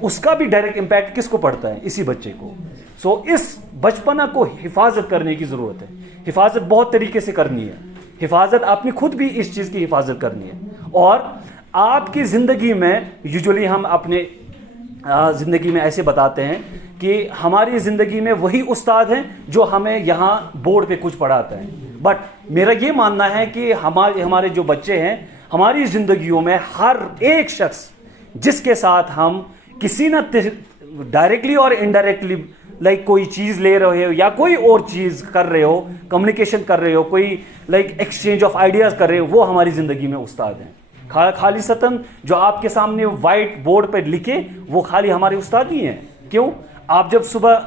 اس کا بھی direct impact کس کو پڑتا ہے؟ اسی بچے کو. سو اس بچپنا کو حفاظت کرنے کی ضرورت ہے. حفاظت بہت طریقے سے کرنی ہے. حفاظت آپ نے خود بھی اس چیز کی حفاظت کرنی ہے. اور آپ کی زندگی میں یوزولی ہم اپنے زندگی میں ایسے بتاتے ہیں کہ ہماری زندگی میں وہی استاد ہیں جو ہمیں یہاں بورڈ پہ کچھ پڑھاتا ہے. بٹ میرا یہ ماننا ہے کہ ہمارے جو بچے ہیں ہماری زندگیوں میں ہر ایک شخص جس کے ساتھ ہم کسی نہ ڈائریکٹلی اور انڈائریکٹلی لائک کوئی چیز لے رہے ہو یا کوئی اور چیز کر رہے ہو, کمیونیکیشن کر رہے ہو, کوئی لائک ایکسچینج آف آئیڈیاز کر رہے ہو, وہ ہماری زندگی میں استاد ہیں. خالصتاً جو آپ کے سامنے وائٹ بورڈ پہ لکھے وہ خالی ہمارے استاد ہی ہیں. کیوں؟ آپ جب صبح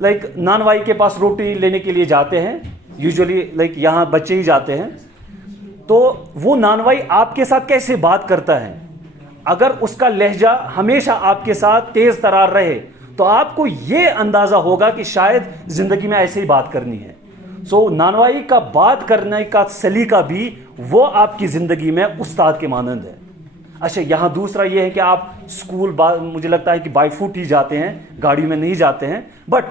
لائک نانوائی کے پاس روٹی لینے کے لیے جاتے ہیں, یوزولی لائک یہاں بچے ہی جاتے ہیں, تو وہ نانوائی آپ کے ساتھ کیسے بات کرتا ہے؟ اگر اس کا لہجہ ہمیشہ آپ کے ساتھ تیز ترار رہے تو آپ کو یہ اندازہ ہوگا کہ شاید زندگی میں ایسے ہی بات کرنی ہے. سو نانوائی کا بات کرنے کا سلیقہ بھی وہ آپ کی زندگی میں استاد کے مانند ہے. اچھا, یہاں دوسرا یہ ہے کہ آپ اسکول مجھے لگتا ہے کہ بائی فوٹ ہی جاتے ہیں, گاڑیوں میں نہیں جاتے ہیں. بٹ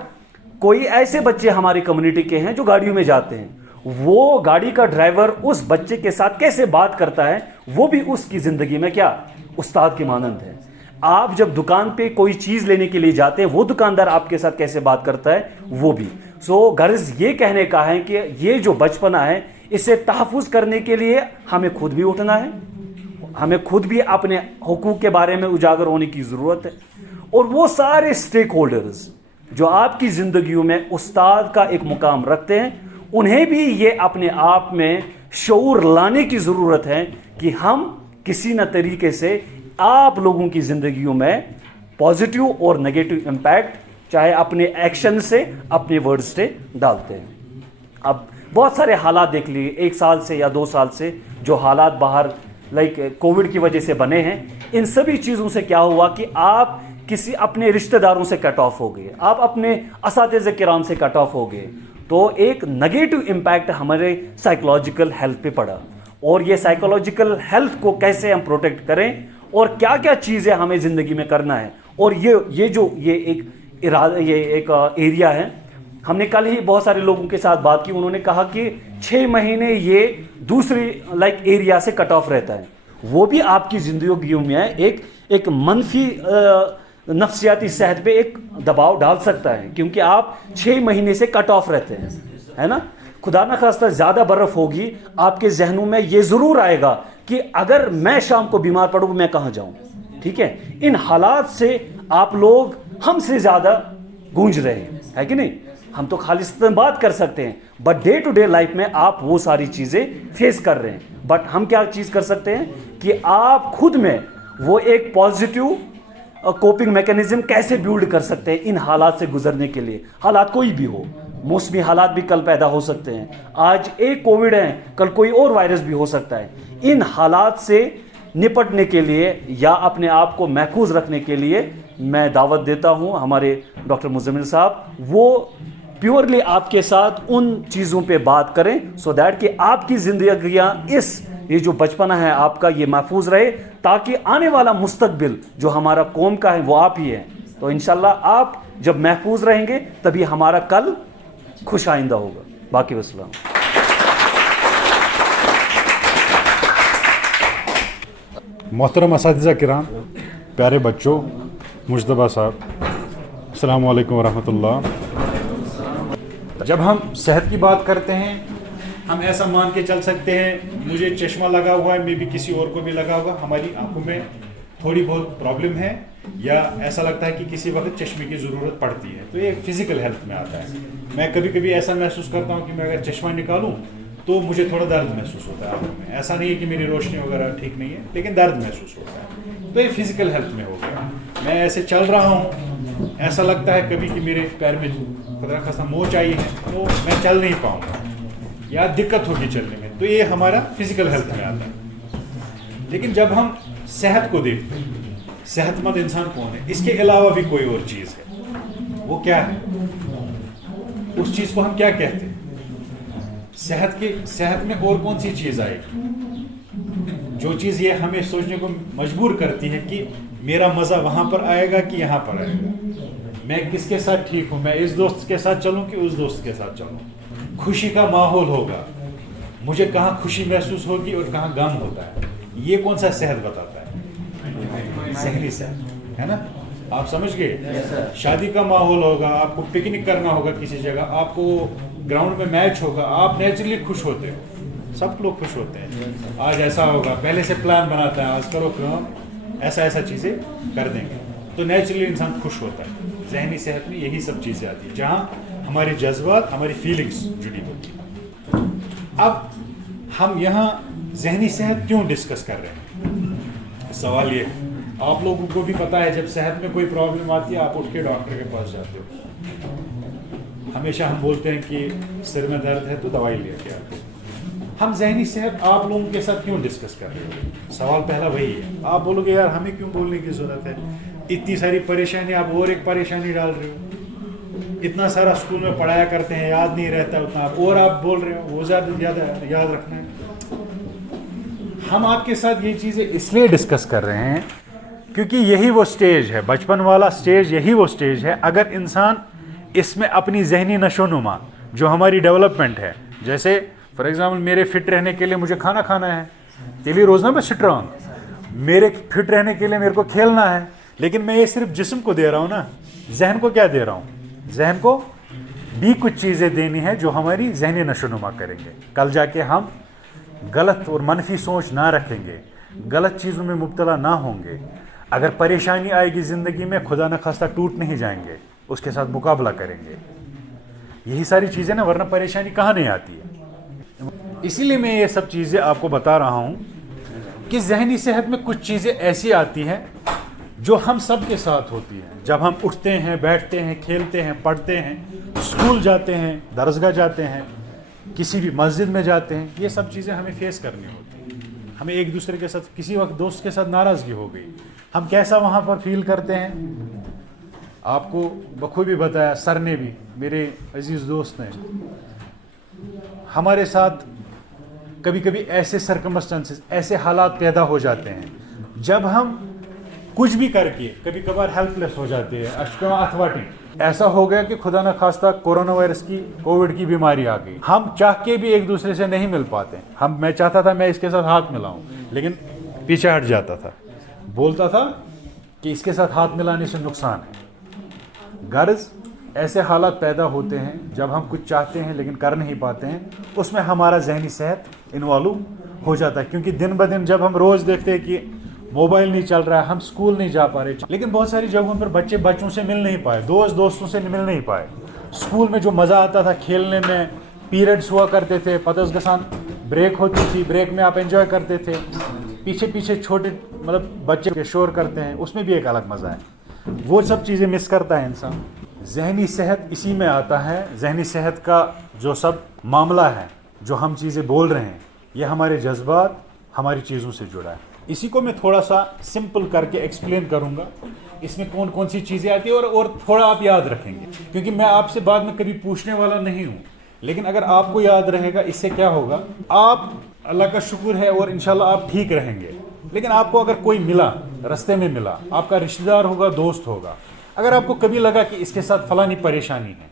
کوئی ایسے بچے ہماری کمیونٹی کے ہیں جو گاڑیوں میں جاتے ہیں. وہ گاڑی کا ڈرائیور اس بچے کے ساتھ کیسے بات کرتا ہے وہ بھی اس کی زندگی میں کیا استاد کے مانند ہے. آپ جب دکان پہ کوئی چیز لینے کے لیے جاتے ہیں وہ دکاندار آپ کے ساتھ کیسے بات کرتا ہے وہ بھی. سو غرض یہ کہنے کا ہے کہ یہ جو بچپنا ہے اسے تحفظ کرنے کے لیے ہمیں خود بھی اٹھنا ہے, ہمیں خود بھی اپنے حقوق کے بارے میں اجاگر ہونے کی ضرورت ہے. اور وہ سارے اسٹیک ہولڈرز جو آپ کی زندگیوں میں استاد کا ایک مقام رکھتے ہیں انہیں بھی یہ اپنے آپ میں شعور لانے کی ضرورت ہے کہ ہم کسی نہ طریقے سے آپ لوگوں کی زندگیوں میں پازیٹیو اور نگیٹو امپیکٹ چاہے اپنے ایکشن سے اپنے ورڈ سے ڈالتے ہیں. اب بہت سارے حالات دیکھ لیے 1 سال سے یا 2 سال سے جو حالات باہر لائک کووڈ کی وجہ سے بنے ہیں, ان سبھی چیزوں سے کیا ہوا کہ آپ کسی اپنے رشتہ داروں سے کٹ آف ہو گئے, آپ اپنے اساتذہ کرام سے کٹ آف ہو گئے. تو ایک نگیٹو امپیکٹ ہمارے سائیکولوجیکل ہیلتھ پہ پڑا. اور یہ سائیکولوجیکل ہیلتھ کو کیسے ہم پروٹیکٹ کریں اور کیا کیا چیزیں ہمیں زندگی میں کرنا ہے. اور یہ ایک ایریا ہے. ہم نے کل ہی بہت سارے لوگوں کے ساتھ بات کی, انہوں نے کہا کہ 6 مہینے یہ دوسری لائک ایریا سے کٹ آف رہتا ہے. وہ بھی آپ کی زندگیوں میں ایک منفی نفسیاتی صحت پہ ایک دباؤ ڈال سکتا ہے, کیونکہ آپ 6 مہینے سے کٹ آف رہتے ہیں, ہے نا. خدا نہ خواستہ زیادہ برف ہوگی, آپ کے ذہنوں میں یہ ضرور آئے گا کہ اگر میں شام کو بیمار پڑوں میں کہاں جاؤں. ٹھیک ہے, ان حالات سے آپ لوگ ہم سے زیادہ گونج رہے ہیں, ہے کہ نہیں. ہم تو خالصتاً بات کر سکتے ہیں but day to day life میں آپ وہ ساری چیزیں فیس کر رہے ہیں. بٹ ہم کیا چیز کر سکتے ہیں کہ آپ خود میں وہ ایک پازیٹیو کوپنگ میکینزم کیسے بیلڈ کر سکتے ہیں ان حالات سے گزرنے کے لیے. حالات کوئی بھی ہو, موسمی حالات بھی کل پیدا ہو سکتے ہیں, آج ایک کووڈ ہے کل کوئی اور وائرس بھی ہو سکتا ہے. ان حالات سے نپٹنے کے لیے یا اپنے آپ کو محفوظ رکھنے کے لیے میں دعوت دیتا ہوں ہمارے ڈاکٹر مزمل صاحب, وہ پیورلی آپ کے ساتھ ان چیزوں پہ بات کریں سو دیٹ کہ آپ کی زندگیاں یہ جو بچپنا ہے آپ کا یہ محفوظ رہے, تاکہ آنے والا مستقبل جو ہمارا قوم کا ہے وہ آپ ہی ہے. تو انشاءاللہ آپ جب محفوظ رہیں گے تبھی ہمارا کل خوش آئندہ ہوگا. باقی وسلام. محترم اساتذہ کرام, پیارے بچوں, مجتبیٰ صاحب, السلام علیکم ورحمۃ اللہ. جب ہم صحت کی بات کرتے ہیں ہم ایسا مان کے چل سکتے ہیں مجھے چشمہ لگا ہوا ہے, میں بھی کسی اور کو بھی لگا ہوگا, ہماری آنکھوں میں تھوڑی بہت پرابلم ہے یا ایسا لگتا ہے کہ کسی وقت چشمے کی ضرورت پڑتی ہے, تو یہ فزیکل ہیلتھ میں آتا ہے. میں کبھی کبھی ایسا محسوس کرتا ہوں کہ میں اگر چشمہ نکالوں تو مجھے تھوڑا درد محسوس ہوتا ہے آنکھوں میں. ایسا نہیں ہے کہ میری روشنی وغیرہ ٹھیک نہیں ہے, لیکن درد محسوس ہوتا ہے. تو یہ فزیکل ہیلتھ میں ہو گیا. میں ایسے چل رہا ہوں, ایسا لگتا ہے کبھی کہ میرے پیر میں خدا خاصا موچ آئی ہے تو میں چل نہیں پاؤں گا یا دقت ہوگی چلنے میں, تو یہ ہمارا فزیکل ہیلتھ میں آتا ہے. لیکن جب ہم صحت کو دیکھتے ہیں, صحت مند انسان کون ہے, اس کے علاوہ بھی کوئی اور چیز ہے, وہ کیا ہے, اس چیز کو ہم کیا کہتے ہیں. صحت میں اور کون سی چیز آئے گی جو چیز یہ ہمیں سوچنے کو مجبور کرتی ہے کہ میرا مزہ وہاں پر آئے گا کہ یہاں پر آئے گا, میں کس کے ساتھ ٹھیک ہوں, میں اس دوست کے ساتھ چلوں کہ اس دوست کے ساتھ چلوں, خوشی کا ماحول ہوگا, مجھے کہاں خوشی محسوس ہوگی اور کہاں غم ہوتا ہے, یہ کون سا صحت بتاتا ہے؟ ذہنی صحت ہے نا. آپ سمجھ گئے؟ شادی کا ماحول ہوگا, آپ کو پکنک کرنا ہوگا کسی جگہ, آپ کو گراؤنڈ میں میچ ہوگا, آپ نیچرلی خوش ہوتے ہو, سب لوگ خوش ہوتے ہیں, آج ایسا ہوگا, پہلے سے پلان بناتا ہے, آج کرو کام, ایسا ایسا چیزیں کر دیں گے, تو نیچرلی انسان خوش ہوتا ہے. ذہنی صحت میں یہی سب چیزیں آتی ہیں جہاں ہمارے جذبات, ہماری فیلنگس جڑی ہوتی ہیں. اب ہم یہاں ذہنی صحت کیوں ڈسکس کر رہے ہیں؟ سوال یہ ہے, آپ لوگوں کو بھی پتا ہے جب صحت میں کوئی پرابلم آتی ہے آپ اٹھ کے ڈاکٹر کے پاس جاتے ہو. ہمیشہ ہم بولتے ہیں کہ سر میں درد ہے تو دوائی لے کے آتے ہیں. ہم ذہنی صحت آپ لوگوں کے ساتھ کیوں ڈسکس کر رہے ہیں؟ سوال پہلا وہی ہے. آپ بولو گے یار ہمیں کیوں بولنے کی ضرورت ہے, اتنی ساری پریشانی, آپ اور ایک پریشانی ڈال رہے ہو, اتنا سارا اسکول میں پڑھایا کرتے ہیں, یاد نہیں رہتا اتنا, اور آپ بول رہے ہو وہ زیادہ یاد رکھنا ہے. ہم آپ کے ساتھ یہ چیزیں اس لیے ڈسکس کر رہے ہیں کیونکہ یہی وہ سٹیج ہے, بچپن والا سٹیج, یہی وہ سٹیج ہے. اگر انسان اس میں اپنی ذہنی نشو نما جو ہماری ڈیولپمنٹ ہے, جیسے فار ایگزامپل میرے فٹ رہنے کے لیے مجھے کھانا کھانا ہے, تیلی روزنا میں اسٹرانگ, میرے فٹ رہنے کے لیے میرے کو کھیلنا ہے, لیکن میں یہ صرف جسم کو دے رہا ہوں نا, ذہن کو کیا دے رہا ہوں؟ ذہن کو بھی کچھ چیزیں دینی ہے جو ہماری ذہنی نشو نما کریں گے. کل جا کے ہم غلط اور منفی سوچ نہ رکھیں گے, غلط چیزوں میں مبتلا نہ ہوں گے. اگر پریشانی آئے گی زندگی میں, خدا نخواستہ ٹوٹ نہیں جائیں گے, اس کے ساتھ مقابلہ کریں گے. یہی ساری چیزیں نا, ورنہ پریشانی کہاں نہیں آتی ہے. اسی لیے میں یہ سب چیزیں آپ کو بتا رہا ہوں کہ ذہنی صحت میں کچھ چیزیں ایسی آتی ہیں جو ہم سب کے ساتھ ہوتی ہیں. جب ہم اٹھتے ہیں, بیٹھتے ہیں, کھیلتے ہیں, پڑھتے ہیں, اسکول جاتے ہیں, درسگاہ جاتے ہیں, کسی بھی مسجد میں جاتے ہیں, یہ سب چیزیں ہمیں فیس کرنی ہوتی ہیں. ہمیں ایک دوسرے کے ساتھ, کسی وقت دوست کے ساتھ ناراضگی ہو گئی, ہم کیسا وہاں پر فیل کرتے ہیں؟ آپ کو بخوبی بتایا سر نے بھی, میرے عزیز دوست نے, ہمارے ساتھ کبھی کبھی ایسے سرکمسٹانسز, ایسے حالات پیدا ہو جاتے ہیں جب ہم کچھ بھی کر کے کبھی کبھار ہیلپ لیس ہو جاتے ہیں, اشکا اتھواٹی. ایسا ہو گیا کہ خدا نخواستہ کورونا وائرس کی, کووڈ کی بیماری آ گئی, ہم چاہ کے بھی ایک دوسرے سے نہیں مل پاتے. میں چاہتا تھا میں اس کے ساتھ ہاتھ ملاؤں, لیکن پیچھے ہٹ جاتا تھا, بولتا تھا کہ اس کے ساتھ ہاتھ ملانے سے نقصان ہے. غرض ایسے حالات پیدا ہوتے ہیں جب ہم کچھ چاہتے ہیں لیکن کر نہیں پاتے ہیں, اس میں ہمارا ذہنی صحت انوالو ہو جاتا ہے. کیونکہ دن بہ دن جب ہم روز دیکھتے ہیں کہ موبائل نہیں چل رہا ہے, ہم اسکول نہیں جا پا رہے, لیکن بہت ساری جگہوں پر بچے بچوں سے مل نہیں پائے, دوستوں سے مل نہیں پائے. اسکول میں جو مزہ آتا تھا کھیلنے میں, پیریڈس ہوا کرتے تھے, پتس گسان بریک ہوتی تھی, بریک میں آپ انجوائے کرتے تھے, پیچھے چھوٹے مطلب بچے کے شور کرتے ہیں, اس میں بھی ایک الگ مزہ ہے. وہ سب چیزیں مس کرتا ہے انسان. ذہنی صحت اسی میں آتا ہے. ذہنی صحت کا جو سب معاملہ ہے, جو ہم چیزیں بول رہے ہیں, یہ ہمارے جذبات, ہماری چیزوں سے جڑا ہے. اسی کو میں تھوڑا سا سمپل کر کے ایکسپلین کروں گا, اس میں کون کون سی چیزیں آتی ہیں, اور تھوڑا آپ یاد رکھیں گے, کیونکہ میں آپ سے بعد میں کبھی پوچھنے والا نہیں ہوں. لیکن اگر آپ کو یاد رہے گا, اس سے کیا ہوگا, آپ, اللہ کا شکر ہے اور انشاءاللہ آپ ٹھیک رہیں گے. لیکن آپ کو اگر کوئی ملا, رستے میں ملا, آپ کا رشتہ دار ہوگا, دوست ہوگا, اگر آپ کو کبھی لگا کہ اس کے ساتھ فلانی پریشانی ہے,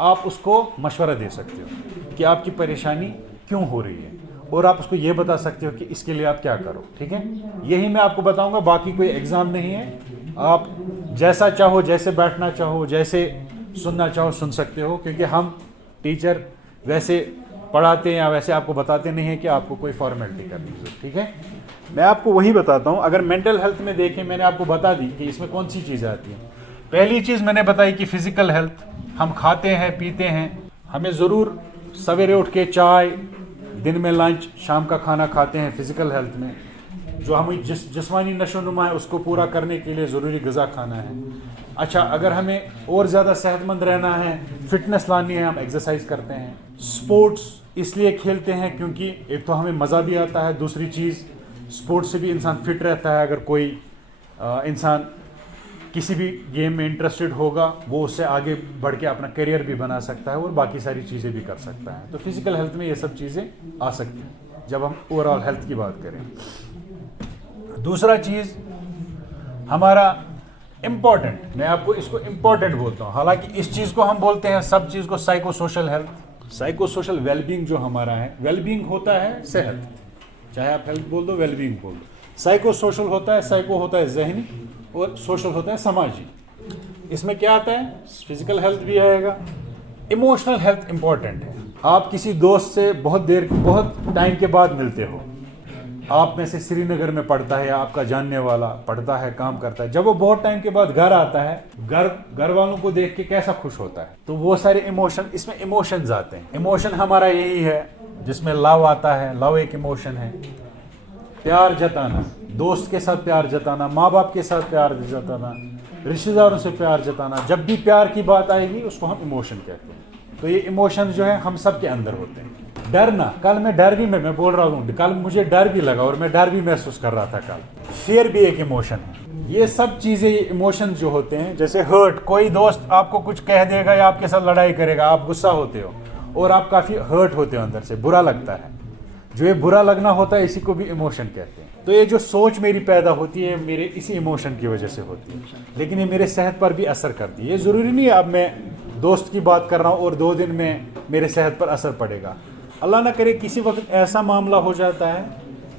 آپ اس کو مشورہ دے سکتے ہو کہ آپ کی پریشانی کیوں ہو رہی ہے, اور آپ اس کو یہ بتا سکتے ہو کہ اس کے لیے آپ کیا کرو. ٹھیک ہے, یہی میں آپ کو بتاؤں گا, باقی کوئی ایگزام نہیں ہے. آپ جیسا چاہو, جیسے بیٹھنا چاہو, جیسے سننا چاہو سن سکتے ہو, کیونکہ ہم ٹیچر ویسے پڑھاتے ہیں یا ویسے آپ کو بتاتے نہیں ہیں کہ آپ کو کوئی فارمیلٹی کرنی ہے. ٹھیک ہے, میں آپ کو وہی بتاتا ہوں. اگر مینٹل ہیلتھ میں دیکھیں, میں نے آپ کو بتا دی کہ اس میں کون سی چیزیں آتی ہیں. پہلی چیز میں نے بتائی کہ فزیکل ہیلتھ, ہم کھاتے ہیں, پیتے ہیں, ہمیں ضرور سویرے اٹھ کے چائے, دن میں لنچ, شام کا کھانا کھاتے ہیں. فزیکل ہیلتھ میں جو ہمیں جسمانی نشو و نما ہے اس کو پورا کرنے کے لیے ضروری غذا کھانا ہے. اچھا, اگر ہمیں اور زیادہ صحت مند رہنا ہے, فٹنس لانی ہے, ہم ایکسرسائز کرتے ہیں. سپورٹس اس لیے کھیلتے ہیں کیونکہ ایک تو ہمیں مزہ بھی آتا ہے, دوسری چیز سپورٹس سے بھی انسان فٹ رہتا ہے. اگر کوئی انسان کسی بھی گیم میں انٹرسٹڈ ہوگا, وہ اس سے آگے بڑھ کے اپنا کیریئر بھی بنا سکتا ہے اور باقی ساری چیزیں بھی کر سکتا ہے. تو فزیکل ہیلتھ میں یہ سب چیزیں آ سکتی ہیں جب ہم اوور آل ہیلتھ کی بات کریں. دوسرا چیز ہمارا امپورٹنٹ، میں آپ کو اس کو امپورٹنٹ بولتا ہوں، حالانکہ اس چیز کو ہم بولتے ہیں سب چیز کو psychosocial health. Psychosocial well being جو ہمارا ہے، ویل بینگ ہوتا ہے صحت، چاہے آپ ہیلتھ بول دو ویل بینگ بول دو. سائیکو سوشل ہوتا ہے، سائیکو ہوتا ہے ذہنی اور سوشل ہوتا ہے سماجی. اس میں کیا آتا ہے؟ فزیکل ہیلتھ بھی آئے گا. ایموشنل ہیلتھ امپورٹنٹ ہے. آپ کسی دوست سے بہت ٹائم کے بعد ملتے ہو، آپ میں سے سری نگر میں پڑھتا ہے یا آپ کا جاننے والا پڑھتا ہے، کام کرتا ہے، جب وہ بہت ٹائم کے بعد گھر آتا ہے، گھر والوں کو دیکھ کے کیسا خوش ہوتا ہے. تو وہ سارے ایموشن، اس میں ایموشنز آتے ہیں. ایموشن ہمارا یہی ہے جس میں لو آتا ہے. لو ایک ایموشن ہے. پیار جتانا، دوست کے ساتھ پیار جتانا، ماں باپ کے ساتھ پیار جتانا، رشتہ داروں سے پیار جتانا، جب بھی پیار کی بات آئے گی اس کو ہم ایموشن کہتے ہیں. تو یہ ایموشن جو ہے ہم سب کے اندر ہوتے ہیں. ڈرنا، کل میں ڈر بھی میں بول رہا ہوں، کل مجھے ڈر بھی لگا اور میں ڈر بھی محسوس کر رہا تھا کل. فیئر بھی ایک ایموشن ہے. یہ سب چیزیں ایموشن جو ہوتے ہیں، جیسے ہرٹ، کوئی دوست آپ کو کچھ کہہ دے گا یا آپ کے ساتھ لڑائی کرے گا، آپ غصہ ہوتے ہو اور آپ کافی ہرٹ ہوتے ہو اندر سے، برا لگتا ہے. جو یہ برا لگنا ہوتا ہے اسی کو بھی ایموشن کہتے ہیں. تو یہ جو سوچ میری پیدا ہوتی ہے میرے اسی ایموشن کی وجہ سے ہوتی ہے، لیکن یہ میرے صحت پر بھی اثر کرتی ہے. یہ ضروری نہیں ہے اب میں دوست کی بات کر رہا ہوں اور 2 دن میں میرے صحت پر اثر پڑے گا. اللہ نہ کرے کسی وقت ایسا معاملہ ہو جاتا ہے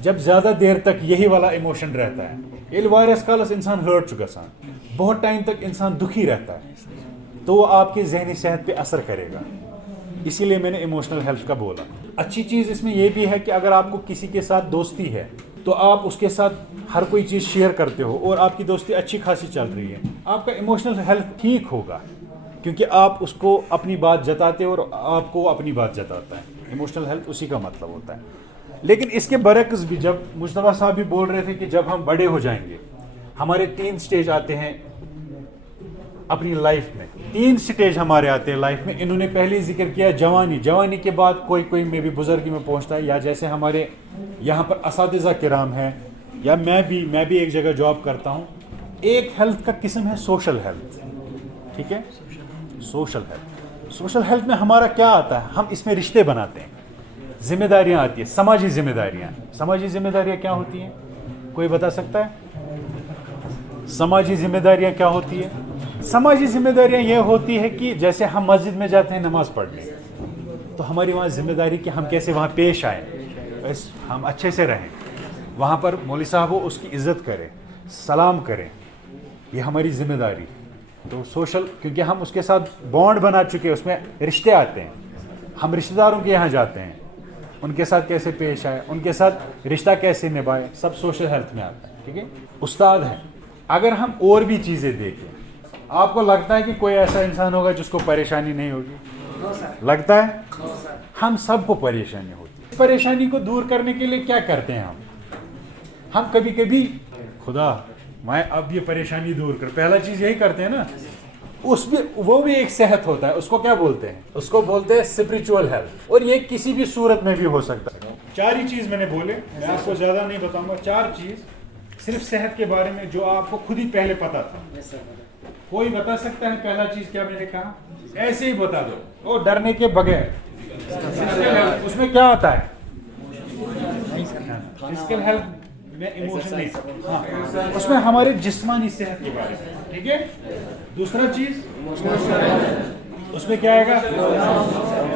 جب زیادہ دیر تک یہی والا ایموشن رہتا ہے. یہ وائرس کالس انسان ہرٹ چکا سان، بہت ٹائم تک انسان دکھی رہتا ہے، تو وہ آپ کی ذہنی صحت پہ اثر کرے گا. اسی لیے میں نے ایموشنل ہیلتھ کا بولا. اچھی چیز اس میں یہ بھی ہے کہ اگر آپ کو کسی کے ساتھ دوستی ہے تو آپ اس کے ساتھ ہر کوئی چیز شیئر کرتے ہو اور آپ کی دوستی اچھی خاصی چل رہی ہے، آپ کا ایموشنل ہیلتھ ٹھیک ہوگا، کیونکہ آپ اس کو اپنی بات جتاتے ہو اور آپ کو اپنی بات جتاتا ہے. ایموشنل ہیلتھ اسی کا مطلب ہوتا ہے. لیکن اس کے برعکس بھی، جب مجتبیٰ صاحب بھی بول رہے تھے کہ جب ہم بڑے ہو جائیں گے، ہمارے 3 سٹیج آتے ہیں اپنی لائف میں. 3 سٹیج ہمارے آتے ہیں لائف میں. انہوں نے پہلے ذکر کیا جوانی. جوانی کے بعد کوئی میں بھی بزرگی میں پہنچتا ہے، یا جیسے ہمارے یہاں پر اساتذہ کرام ہیں، یا میں بھی ایک جگہ جاب کرتا ہوں. ایک ہیلتھ کا قسم ہے سوشل ہیلتھ. ٹھیک ہے، سوشل ہیلتھ. سوشل ہیلتھ میں ہمارا کیا آتا ہے؟ ہم اس میں رشتے بناتے ہیں، ذمہ داریاں آتی ہیں، سماجی ذمہ داریاں. سماجی ذمہ داریاں کیا ہوتی ہیں؟ کوئی بتا سکتا ہے؟ سماجی ذمہ داریاں کیا ہوتی ہے؟ سماجی ذمہ داریاں یہ ہوتی ہے کہ جیسے ہم مسجد میں جاتے ہیں نماز پڑھنے، تو ہماری وہاں ذمہ داری کہ ہم کیسے وہاں پیش آئیں، ہم اچھے سے رہیں، وہاں پر مولوی صاحب ہو اس کی عزت کریں، سلام کریں. یہ ہماری ذمہ داری. تو سوشل، کیونکہ ہم اس کے ساتھ بانڈ بنا چکے، اس میں رشتے آتے ہیں. ہم رشتہ داروں کے یہاں جاتے ہیں، ان کے ساتھ کیسے پیش آئے، ان کے ساتھ رشتہ کیسے نبھائے، سب سوشل ہیلتھ میں آتا ہے. ٹھیک ہے. استاد ہیں. اگر ہم اور بھی چیزیں دیکھیں، آپ کو لگتا ہے کہ کوئی ایسا انسان ہوگا جس کو پریشانی نہیں ہوگی؟ لگتا ہے ہم سب کو پریشانی ہوتی ہے. پریشانی کو دور کرنے کے لیے کیا کرتے ہیں ہم کبھی کبھی خدا میں اب یہ پریشانی دور کر، پہلا چیز یہی کرتے ہیں نا. اس بھی وہ بھی ایک صحت ہوتا ہے. اس کو کیا بولتے ہیں؟ اس کو بولتے ہیں اسپرچول ہیلتھ. اور یہ کسی بھی صورت میں بھی ہو سکتا ہے. 4 ہی چیز میں نے بولے، میں آپ کو زیادہ نہیں بتاؤں گا. 4 چیز صرف صحت کے بارے میں جو آپ کو خود ہی پہلے پتا تھا. کوئی بتا سکتا ہے پہلا چیز کیا میں نے کہا؟ ایسے ہی بتا دو اور ڈرنے کے بغیر. اس میں کیا آتا ہے؟ فزیکل ہیلتھ میں ایموشن نہیں. ہاں، اس میں ہمارے جسمانی صحت کے بارے میں. ٹھیک ہے. دوسرا چیز اس میں کیا آئے گا؟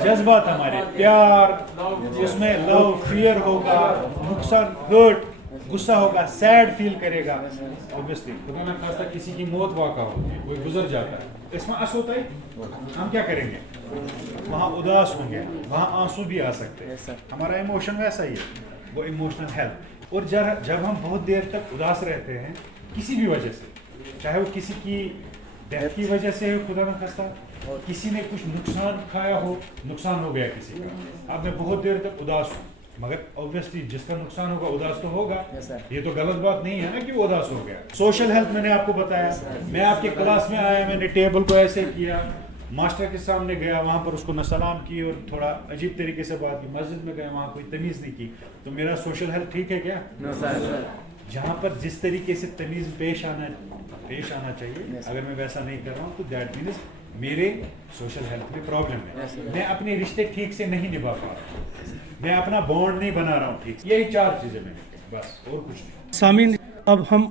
جذبات ہمارے، پیار، اس میں لو، فیئر ہوگا، نقصان، ہرٹ، غصہ ہوگا، سیڈ فیل کرے گا. اوبویسلی خدا نہ خواستہ کسی کی موت واقع ہوتی ہے، کوئی گزر جاتا ہے، اس میں اس ہوتا ہے. ہم کیا کریں گے؟ وہاں اداس ہوں گے، وہاں آنسو بھی آ سکتے ہیں. ہمارا ایموشن ویسا ہی ہے، وہ ایموشنل ہیلتھ. اور جب ہم بہت دیر تک اداس رہتے ہیں کسی بھی وجہ سے، چاہے وہ کسی کی ڈیتھ کی وجہ سے ہو، خدا نہ خواستہ کسی نے کچھ نقصان کھایا ہو، نقصان ہو گیا کسی کا، اب میں بہت دیر تک اداس ہوں، مگر اوبویسلی جس کا نقصان ہوگا اداس تو ہوگا. یہ تو غلط بات نہیں ہے نا کہ وہ اداس ہو گیا. سوشل ہیلتھ میں نے آپ کو بتایا، میں آپ کے کلاس میں آیا، میں نے ٹیبل کو ایسے کیا، ماسٹر کے سامنے گیا، وہاں پر اس کو نہ سلام کی اور تھوڑا عجیب طریقے سے بات کی. مسجد میں گیا، وہاں کوئی تمیز نہیں کی. تو میرا سوشل ہیلتھ ٹھیک ہے کیا؟ جہاں پر جس طریقے سے تمیز پیش آنا چاہیے، اگر میں ویسا نہیں کر رہا ہوں تو دیٹ مینس میرے سوشل ہیلتھ میں پرابلم ہے. میں اپنے رشتے ٹھیک سے نہیں نبھا پا رہا ہوں، میں اپنا بانڈ نہیں بنا رہا ہوں ٹھیک سے. یہی 4 چیزیں میں نے، بس اور کچھ نہیں. سامعین، اب ہم